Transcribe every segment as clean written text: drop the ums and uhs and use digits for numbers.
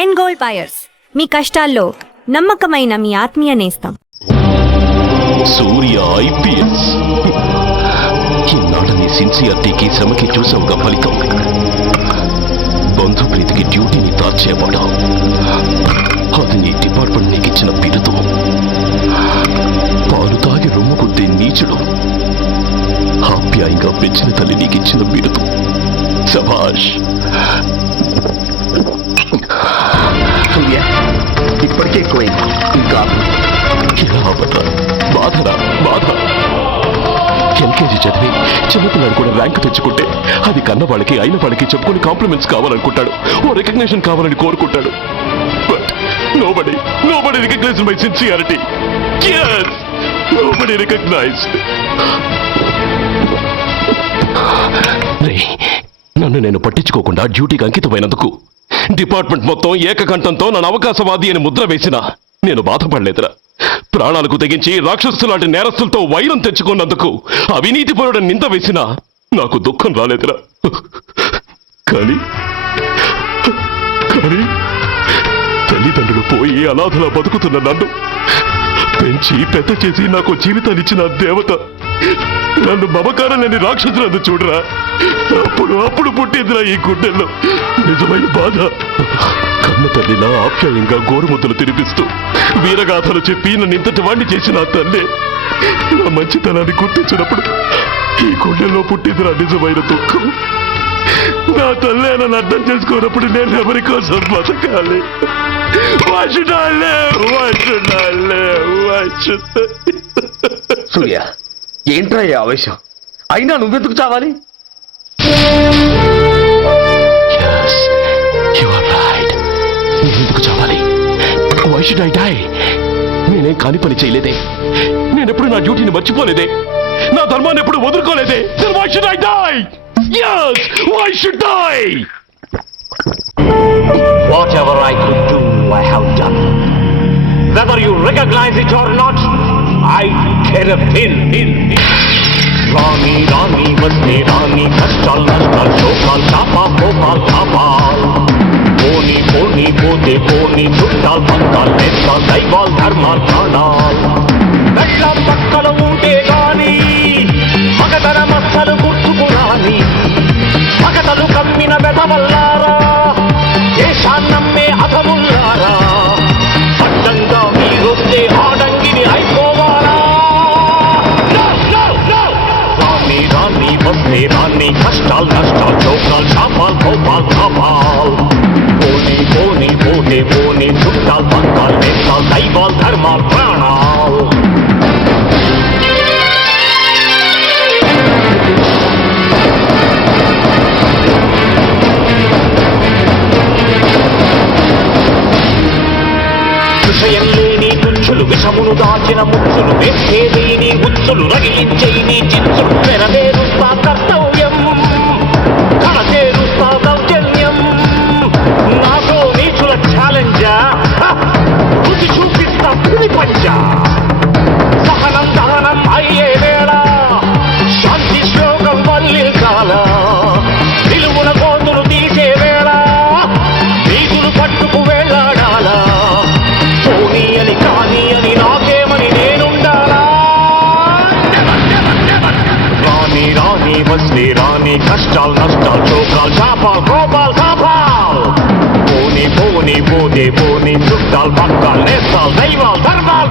End goal buyers, మీ కష్టాల్లో నమ్మకమైన మీ ఆత్మీయ నేస్తం. సూర్య ఐపీఎస్. ఈనాడు నీ సిన్సియారిటీకి శ్రమకి చూసావుగా ఫలితం. బంధుప్రీతికి డ్యూటీని తార్చేవాడు. అది నీ డిపార్ట్మెంట్ నీకు ఇచ్చిన బిరుదు. పాలు తాగి రొమ్ము కొద్ది నీచుడు ఆప్యాయంగా పెంచిన తల్లి నీకు ఇచ్చిన బిరుదు. శభాష్. ఇప్పటికే ఎక్కువైంది. ఇంకా ఇలా అవ్వదా? బాధరా బాధ. ఎల్కేజీ చదివి చిన్నపిల్లాడు కూడా ర్యాంక్ తెచ్చుకుంటే అది కన్న వాళ్ళకి అయిన వాళ్ళకి చెప్పుకొని కాంప్లిమెంట్స్ కావాలనుకుంటాడు, ఓ రికగ్నిషన్ కావాలని కోరుకుంటాడు. But nobody recognised my sincerity. Yes, nobody recognized. నన్ను నేను పట్టించుకోకుండా డ్యూటీకి అంకితమైనందుకు డిపార్ట్మెంట్ మొత్తం ఏకకంఠంతో నన్ను అవకాశవాది అని ముద్ర వేసినా నేను బాధపడలేదురా. ప్రాణాలకు తెగించి రాక్షసులాంటి నేరస్తులతో వైరం తెచ్చుకున్నందుకు అవినీతి పరుడని నింద వేసినా నాకు దుఃఖం రాలేదురా. కానీ తల్లిదండ్రులు పోయి అనాథలా బతుకుతున్న నన్ను పెంచి పెద్ద చేసి నాకు జీవితాన్నిచ్చిన దేవత నన్ను మమకారం లేని రాక్షసులను చూడరా. అప్పుడు పుట్టిందిరా ఈ గుండెల్లో నిజమైన బాధ. కన్న తల్లిలా ఆప్యాయంగా గోరుముద్దలు తినిపిస్తూ వీరగాథలు చెప్పి నన్ను ఇంతటి వాణ్ణి చేసిన తల్లే నా మంచితనాన్ని గుర్తించినప్పుడు ఈ గుండెల్లో పుట్టిందిరా నిజమైన దుఃఖం. నా తల్లి నన్ను అర్థం చేసుకోనప్పుడు నేను ఎవరి కోసం బతకాలి? సూర్య, ఏంట్రా ఈ ఆవేశం? అయినా నువ్వెందుకు చావాలి? నేనెందుకు చావాలి? Why should I die? నేనేం కాని పని చేయలేదే. నేనెప్పుడు నా డ్యూటీని మర్చిపోలేదే. నా ధర్మాన్ని ఎప్పుడు వదులుకోలేదే. Then why should I die? Yes, why should I? Whatever I could do, I have done. Whether you recognize it or not, I care a pin. రాణి వస్తే రాణి కష్టాలు నష్టాలు శోకాలు చాపా కోపాలు చాపాలు పోని పోతే పోని చుట్టాలు పంతాలు నేస్తాలు దైవాలు ధర్మాలు ప్రాణాలు గట్ల పక్కన ఉంటే గాని మగధర మస్తలు గుర్తుకురాని మగతలు కమ్మిన వెదవల్లారా దేశాన్నమ్మే అధముల్లారా అడ్డంగా మీరొస్తే ఆడంగిని అయిపోవాలా? రాణి వస్తే రాణి కష్టాలు నష్టాలు చౌకాలు చాపాలు కోపాలు చాపాలు పోని పోతే పోని చుట్టాలు పంతాలు నేస్తాలు దైవాలు ధర్మాలు ప్రాణాలు. విషయం లేని తుచ్చులు విషమును దాచిన ముచ్చులు వేసేలేని ఉచ్చులు రగిలించేని చిచ్చులు నెరవేరుస్తా కర్తవ్యం కనచేరుస్తా దౌర్జన్యం నాతో నీచుల ఛాలెంజా రుచి చూపిస్తా పులి పంజా సహనం దహనం అయ్యే వేళ శాంతి శ్లోకం వల్లించాల నిలువున కోతులు తీసే వేళ నీతులు పట్టుకు వెళ్ళాడాలా పోనీ అని కానీ అని నాకేమని నేనుండాలా? రాణి వస్తే రాణి కష్టాలు నష్టాలు చోకాలు చాపాలు కోపాలు చాపాలు పోని పోతే పోని చుట్టాలు పక్కాలు నేస్తాలు దైవాలు ధర్మాలు.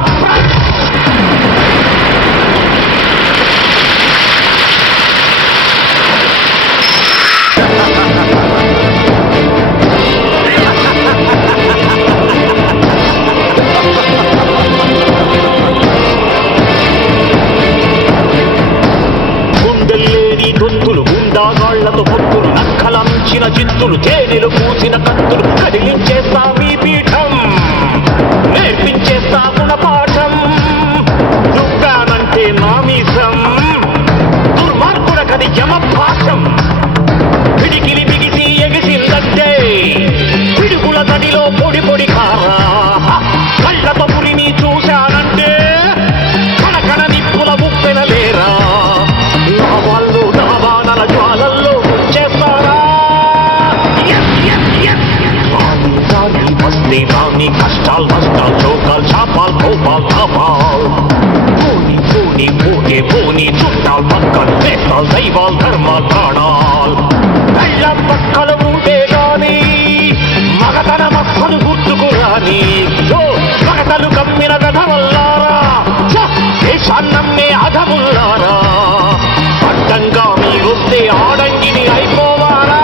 దొత్తులు గుండాగాళ్లతో పొత్తులు నక్కలంచిన చిత్తులు తేనెలు పూసిన కత్తులు కదిలించేస్తా మీ పీఠం నేర్పించేస్తా గుణపాఠం. వస్తే రాని కష్టాలు నష్టాలు చోకాలు చాపాలు కోపాలు తాపాలు పోని పోని పోతే పోని చుట్టాలు పక్కలు నేస్తాలు దైవాలు ధర్మాలు ప్రాణాలు కళ్ళ పక్కలు ఉంటే గాని మగతన మక్కలు గుర్తుకురాని మగతలు కమ్మిన గధవల్లారా దేశాన్నమ్మే అధముల్లారా అడ్డంగా మీరొస్తే ఆడంగిని అయిపోవాలా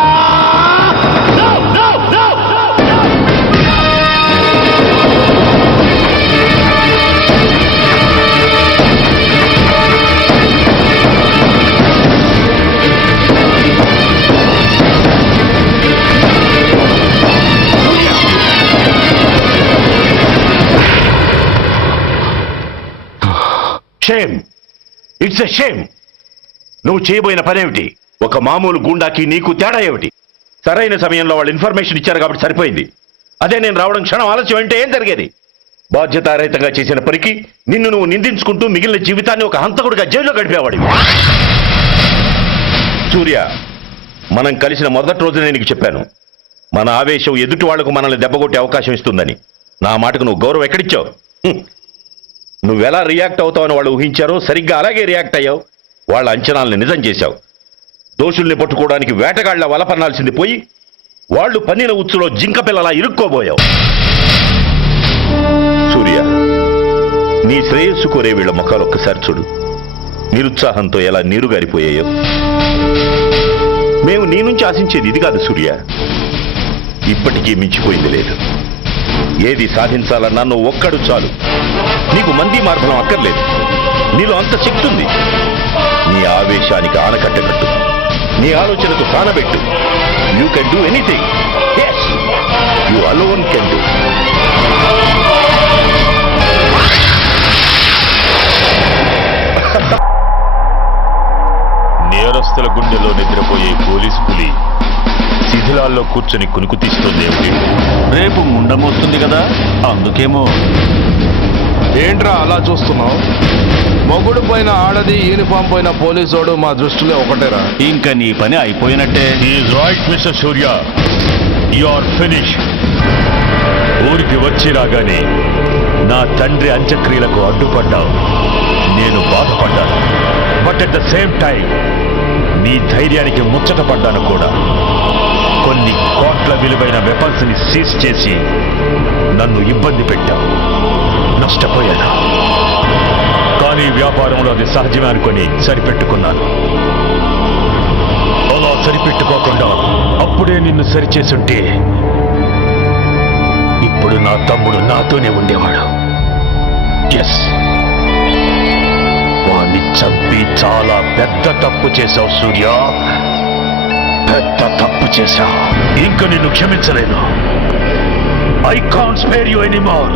షేమ్, ఇట్స్ ఎ షేమ్. నువ్వు చేయబోయిన పనేమిటి? ఒక మామూలు గూండాకి నీకు తేడా ఏమిటి? సరైన సమయంలో వాళ్ళు ఇన్ఫర్మేషన్ ఇచ్చారు కాబట్టి సరిపోయింది. అదే నేను రావడం క్షణం ఆలస్యం అంటే ఏం జరిగేది? బాధ్యతారహితంగా చేసిన పనికి నిన్ను నువ్వు నిందించుకుంటూ మిగిలిన జీవితాన్ని ఒక హంతకుడిగా జైల్లో గడిపేవాడి. సూర్య, మనం కలిసిన మొదటి రోజునే నీకు చెప్పాను, మన ఆవేశం ఎదుటి వాళ్లకు మనల్ని దెబ్బకొట్టే అవకాశం ఇస్తుందని. నా మాటకు నువ్వు గౌరవం ఎక్కడిచ్చావు? నువ్వెలా రియాక్ట్ అవుతావని వాళ్ళు ఊహించారో సరిగ్గా అలాగే రియాక్ట్ అయ్యావు. వాళ్ళ అంచనాల్ని నిజం చేశావు. దోషుల్ని పట్టుకోవడానికి వేటగాళ్ల వలపన్నాల్సింది పోయి వాళ్ళు పన్నిన ఉచ్చులో జింక పిల్లలా ఇరుక్కోబోయావు. సూర్య, నీ శ్రేయస్సు కోరే వీళ్ళ ముఖాలు ఒక్కసారి చూడు. నిరుత్సాహంతో ఎలా నీరుగారిపోయాయో. మేము నీ నుంచి ఆశించేది ఇది కాదు సూర్య. ఇప్పటికీ మించిపోయింది లేదు. ఏది సాధించాలన్నా నువ్వు ఒక్కడు చాలు. నీకు మంది మార్గం అక్కర్లేదు. నీలో అంత శక్తి ఉంది. నీ ఆవేశానికి ఆనకట్ట కట్టు. నీ ఆలోచనకు సానబెట్టు. You can do anything. yes, you alone can do. నేరస్తుల గుండెలో నిద్రపోయే పోలీసు పులి శిథిలాల్లో కూర్చొని కునుకు తీస్తోందేమిటి? రేపు ముండమొస్తుంది కదా, అందుకేమో. ఏంట్రా అలా చూస్తున్నావు? మొగుడు పైన ఆడది, యూనిఫామ్ పైన పోలీసోడు మా దృష్టిలో ఒకటేరా. ఇంకా నీ పని అయిపోయినట్టే. Is right mister Surya, you are finish. ఊరికి వచ్చి రాగానే నా తండ్రి అంత్యక్రియలకు అడ్డుపడ్డావు. నేను బాధపడ్డాను. But at the same time నీ ధైర్యానికి ముచ్చటపడ్డాను కూడా. కొన్ని కోట్ల విలువైన వెపన్స్ ని సీజ్ చేసి నన్ను ఇబ్బంది పెట్టావు. నష్టపోయాను. కానీ వ్యాపారంలో అది సహజమే అనుకుని సరిపెట్టుకున్నాను. అలా సరిపెట్టుకోకుండా అప్పుడే నిన్ను సరిచేసుంటే ఇప్పుడు నా తమ్ముడు నాతోనే ఉండేవాడు. ఎస్, వాణ్ణి చంపి చాలా పెద్ద తప్పు చేశావు సూర్య. పెద్ద తప్పు చేశావు. ఇంక నిన్ను క్షమించలేను. I can't spare you anymore.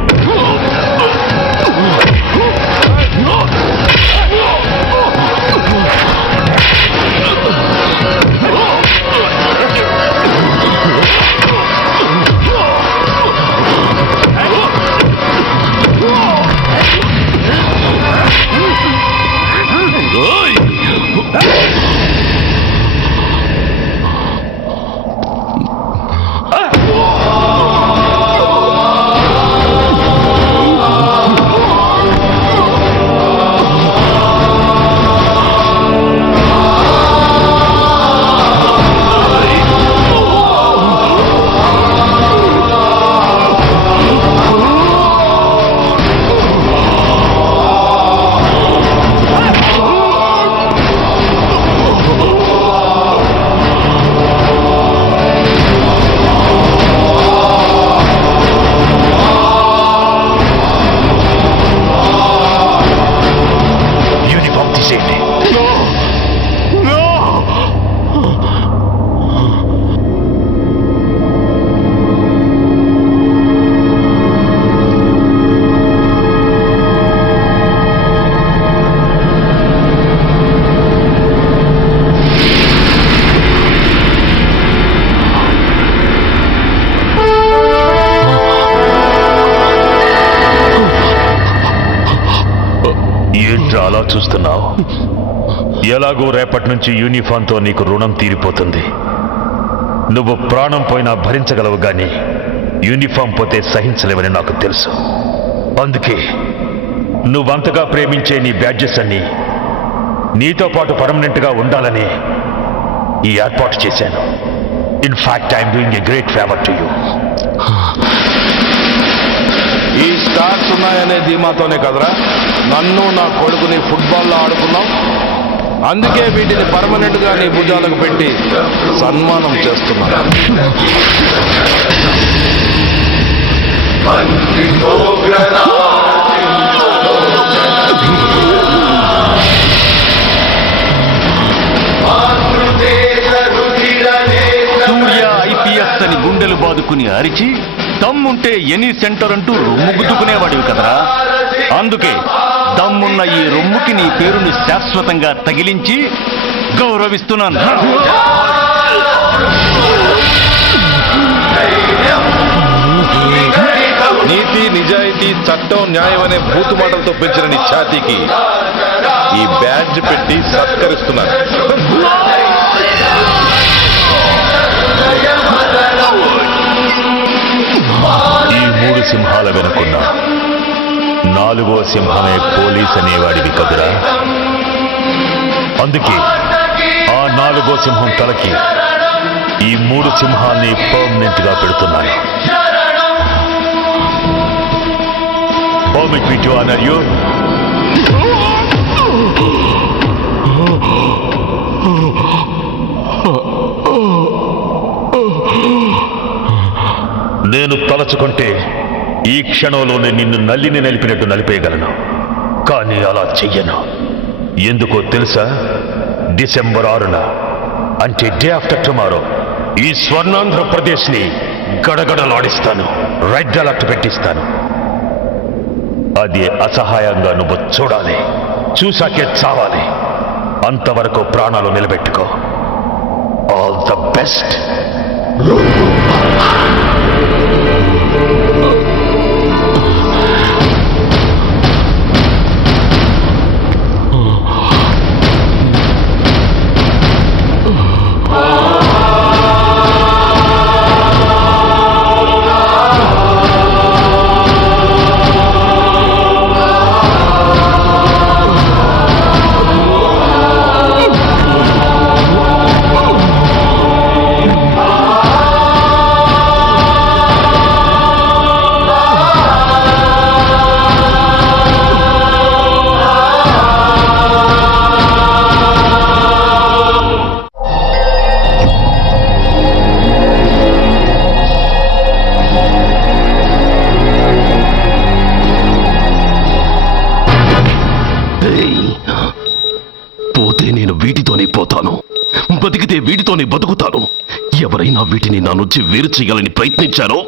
అలా చూస్తున్నావు? ఎలాగో రేపటి నుంచి యూనిఫామ్తో నీకు రుణం తీరిపోతుంది. నువ్వు ప్రాణం పోయినా భరించగలవు గాని యూనిఫామ్ పోతే సహించలేవని నాకు తెలుసు. అందుకే నువ్వంతగా ప్రేమించే నీ బ్యాడ్జెస్ అన్ని నీతో పాటు పర్మనెంట్గా ఉండాలని ఈ ఏర్పాటు చేశాను. In fact I'm doing a great favour to you. ఈ స్టార్స్ ఉన్నాయనే ధీమాతోనే కదరా నన్ను నా కొడుకుని ఫుట్బాల్లో ఆడుకున్నాం. అందుకే వీటిని పర్మనెంట్ గా నీ భుజాలకు పెట్టి సన్మానం చేస్తున్నాను. సూర్య IPS అని గుండెలు బాదుకుని అరిచి దమ్ముంటే ఎనీ సెంటర్ అంటూ రొమ్ము గుద్దుకునేవాడివి కదరా. అందుకే దమ్మున్న ఈ రొమ్ముకి నీ పేరుని శాశ్వతంగా తగిలించి గౌరవిస్తున్నాను. నీతి, నిజాయితీ, చట్టం, న్యాయం అనే బూతు మాటలతో పెంచిన నీ ఛాతీకి ఈ బ్యాడ్జ్ పెట్టి సత్కరిస్తున్నాను. ఈ 3 సింహాల వెనుకున్న 4వ సింహమే పోలీస్ అనేవాడివి కదురా. అందుకే ఆ 4వ సింహం తలకి ఈ 3 సింహాల్ని పర్మనెంట్ గా పెడుతున్నాను. Permit me to honor you. నేను తలచుకుంటే ఈ క్షణంలోనే నిన్ను నల్లిని నలిపినట్టు నలిపేయగలను. కానీ అలా చెయ్యను. ఎందుకో తెలుసా? డిసెంబర్ 6న అంటే డే ఆఫ్టర్ టుమారో ఈ స్వర్ణాంధ్రప్రదేశ్ని గడగడలాడిస్తాను. రెడ్ అలర్ట్ పెట్టిస్తాను. అది అసహాయంగా నువ్వు చూడాలి. చూశాకే చావాలి. అంతవరకు ప్రాణాలు నిలబెట్టుకో. All the best. పోతే నేను వీటితోనే పోతాను, బతికితే వీటితోనే బతుకుతాను. ఎవరైనా వీటిని నా నుంచి వేరు చేయాలని ప్రయత్నించారో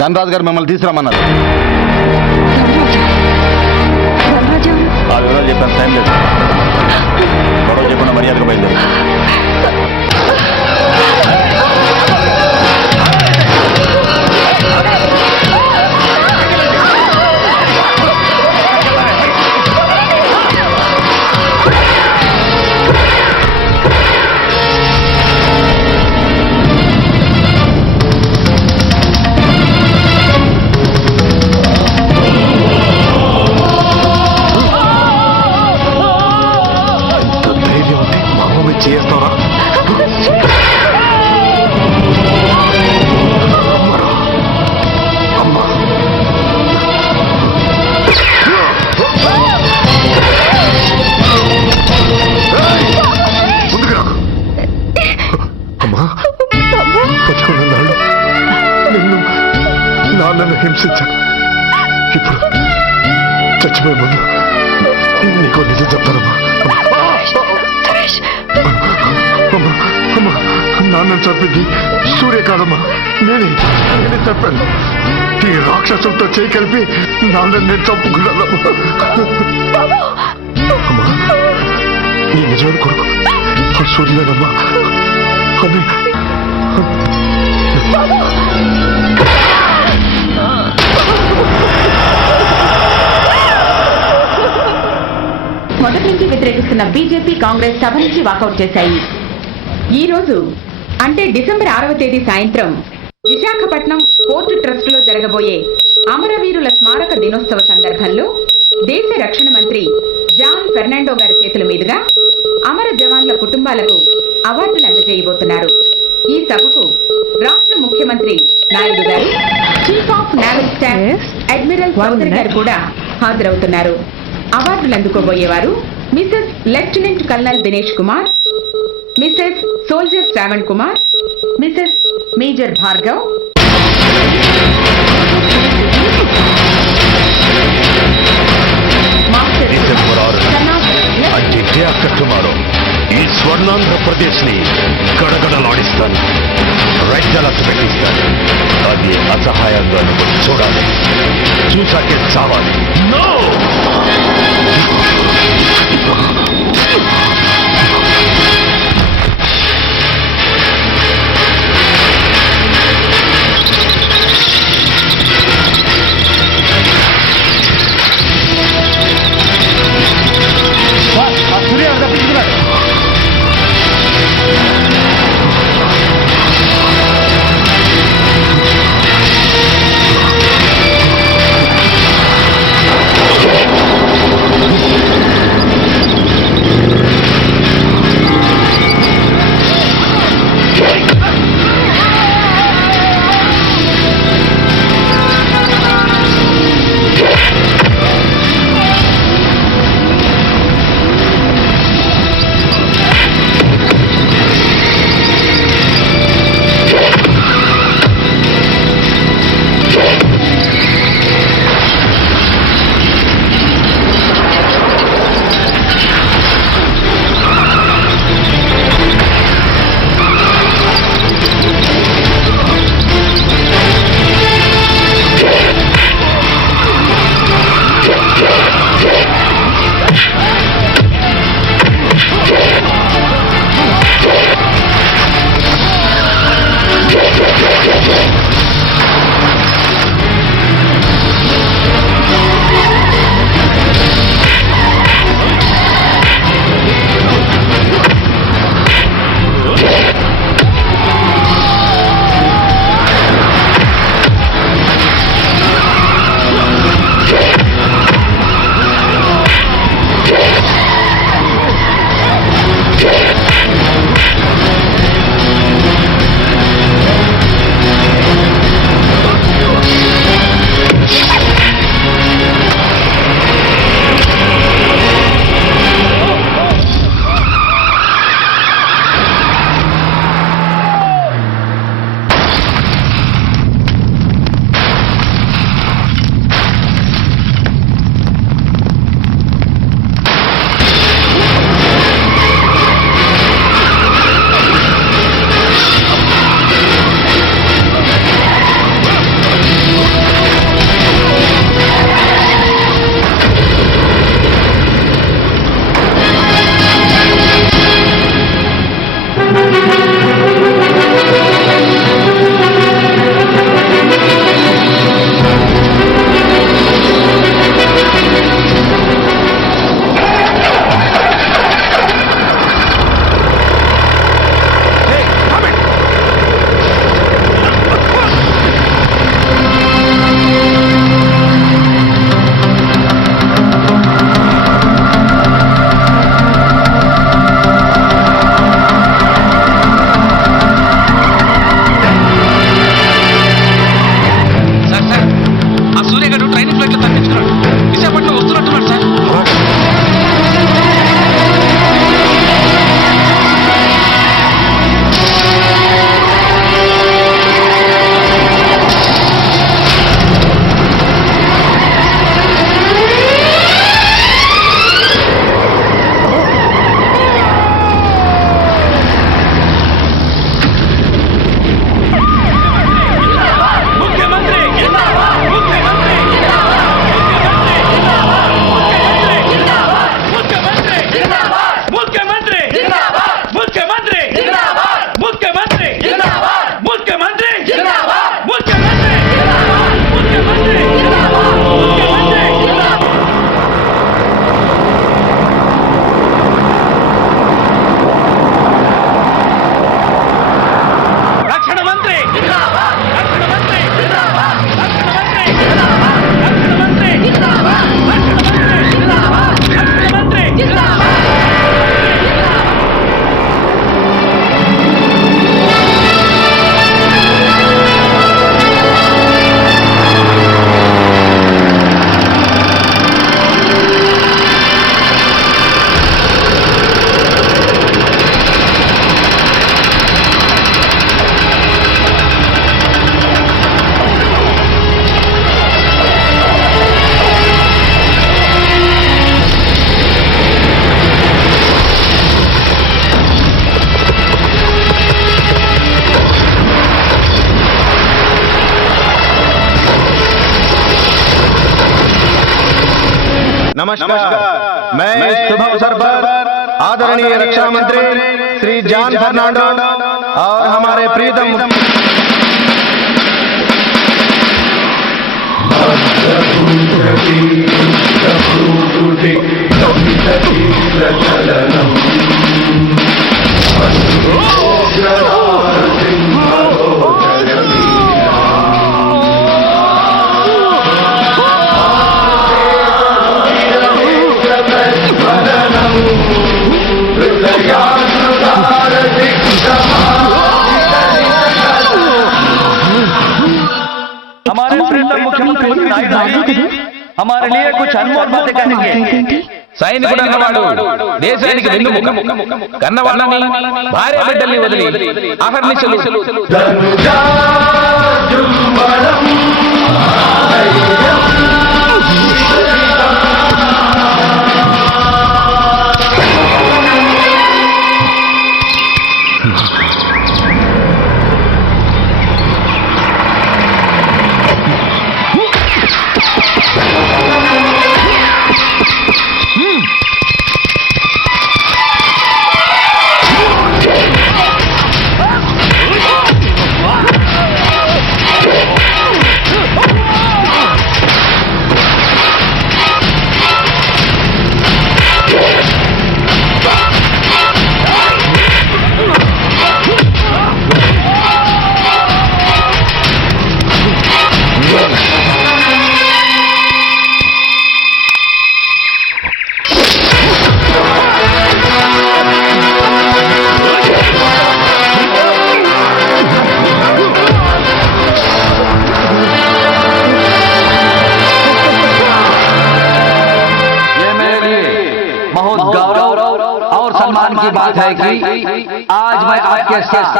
ధనరాజు గారు మిమ్మల్ని తీసుకురామన్నారు. ఆ వివరాలు చెప్పాను, టైం లేదు. గొడవ చెప్పిన మర్యాదగా బయలుదేరు. చేస్తారా? అమ్మా ముందుకు రా. అమ్మా బతుకున్న నాళ్ళు నిన్ను నాన్నను హింసించాను. ఇప్పుడు చచ్చిపోయే ముందు నీకు నిజం చెప్తానమ్మా. నాన్న చంపింది సూర్య కాదమ్మా, నేనే చెప్పాను. ఈ రాక్షసులతో చేయి కలిపి నాన్న నేను చంపుకున్నానమ్మా. అమ్మా నీ నిజమైన కొడుకు సూర్యనమ్మా. మొదటి నుంచి వ్యతిరేకిస్తున్న బీజేపీ కాంగ్రెస్ సభ నుంచి వాకౌట్ చేశాయి. ఈ రోజు అంటే డిసెంబర్ 6వ తేదీ సాయంత్రం విశాఖపట్నం పోర్టు ట్రస్ట్ లో జరగబోయే అమరవీరుల స్మారక దినోత్సవ సందర్భంలో దేశ రక్షణ మంత్రి జాన్ ఫెర్నాండో గారి చేతుల మీదుగా అమర జవాన్ల కుటుంబాలకు అవార్డులు అందజేయబోతున్నారు. ఈ సభకు రాష్ట్ర ముఖ్యమంత్రి నాయుడు గారు, chief of naval staff admiral Chowdhury గారు కూడా హాజరవుతున్నారు. అవార్డులు అందుకోబోయేవారు Mrs lieutenant colonel Dinesh Kumar, Mrs soldier Shravan Kumar, Mrs major Bhargav, master December 6 అంటే డే ఆఫ్టర్ టుమారో ఈ స్వర్ణాంధ్రప్రదేశ్ ని గడగడలాడిస్తాను, రెడ్ అలర్ట్ పెట్టిస్తాను. అది అసహాయంగా నువ్వు చూడాలి, చూసాకే చావాలి. నో नमस्कार। मैं इस शुभ अवसर पर आदरणीय रक्षा मंत्री श्री जॉन फर्नांडो और हमारे प्रीतम हमारे प्रीतम मुख्यमंत्री नायडू हमारे लिए कुछ अनमोल बातें कहेंगे। సైనికుడు అన్నవాడు దేశానికి వెన్నుముక. కన్నవాళ్ళని భార్య బిడ్డల్ని వదిలి అహర్నిశలు की बात है कि आज मैं आपके साथ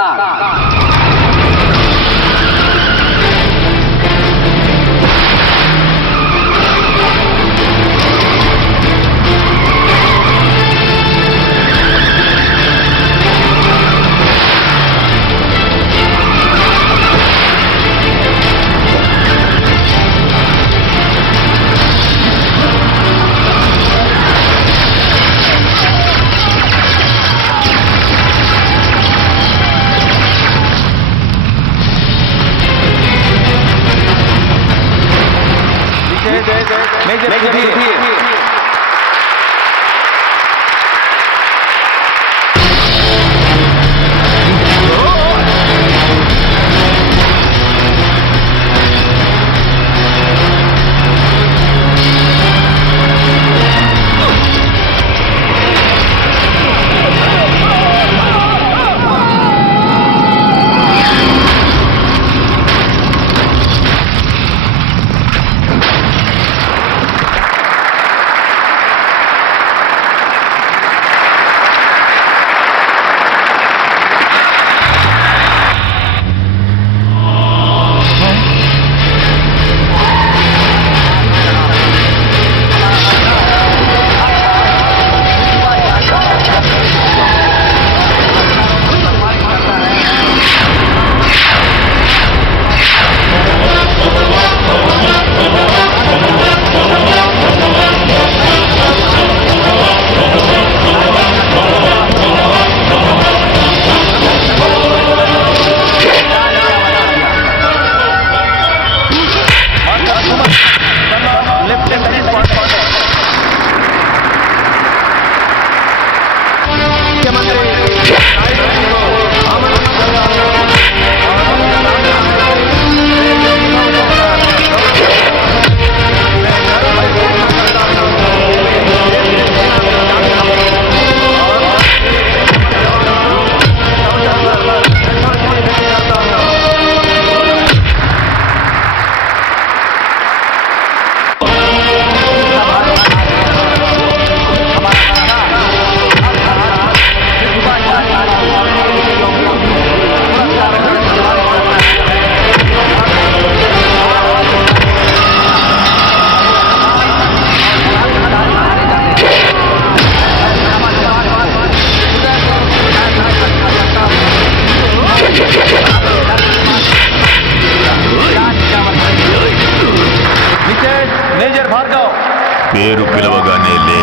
పేరు పిలవగానే లే.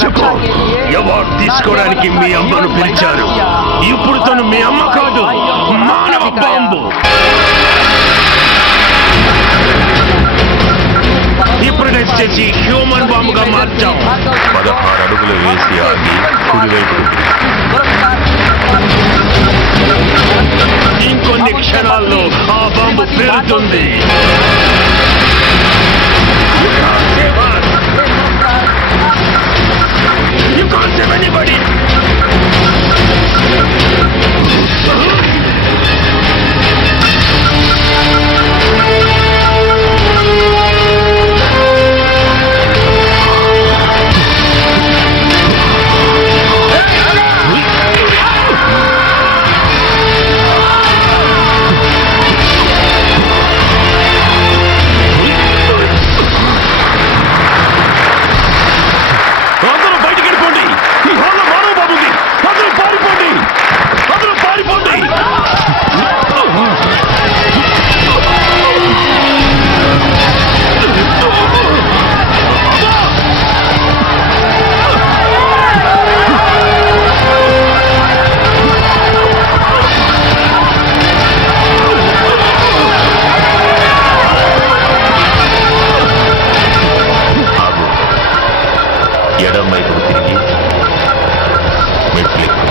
చెప్పు, అవార్డు తీసుకోవడానికి మీ అమ్మను పిలిచారు. ఇప్పుడు తను మీ అమ్మ కాదు, మానవ బాంబు. హిప్నటైజ్ చేసి హ్యూమన్ బాంబుగా మార్చాం. 16 అడుగులు వేసి ఆగి కుడివైపు. ఇంకొన్ని క్షణాల్లో ఆ bomb పేలుతుంది. You can't save anybody! అందరూ బయటికి వెళ్ళిపోండి. ఈ హాల్లో మానవ బాబు ఉంది. అందరూ పారిపోండి. అందరూ పారిపోండి. ఎడం వైపుకు తిరిగి మెట్లెక్కు.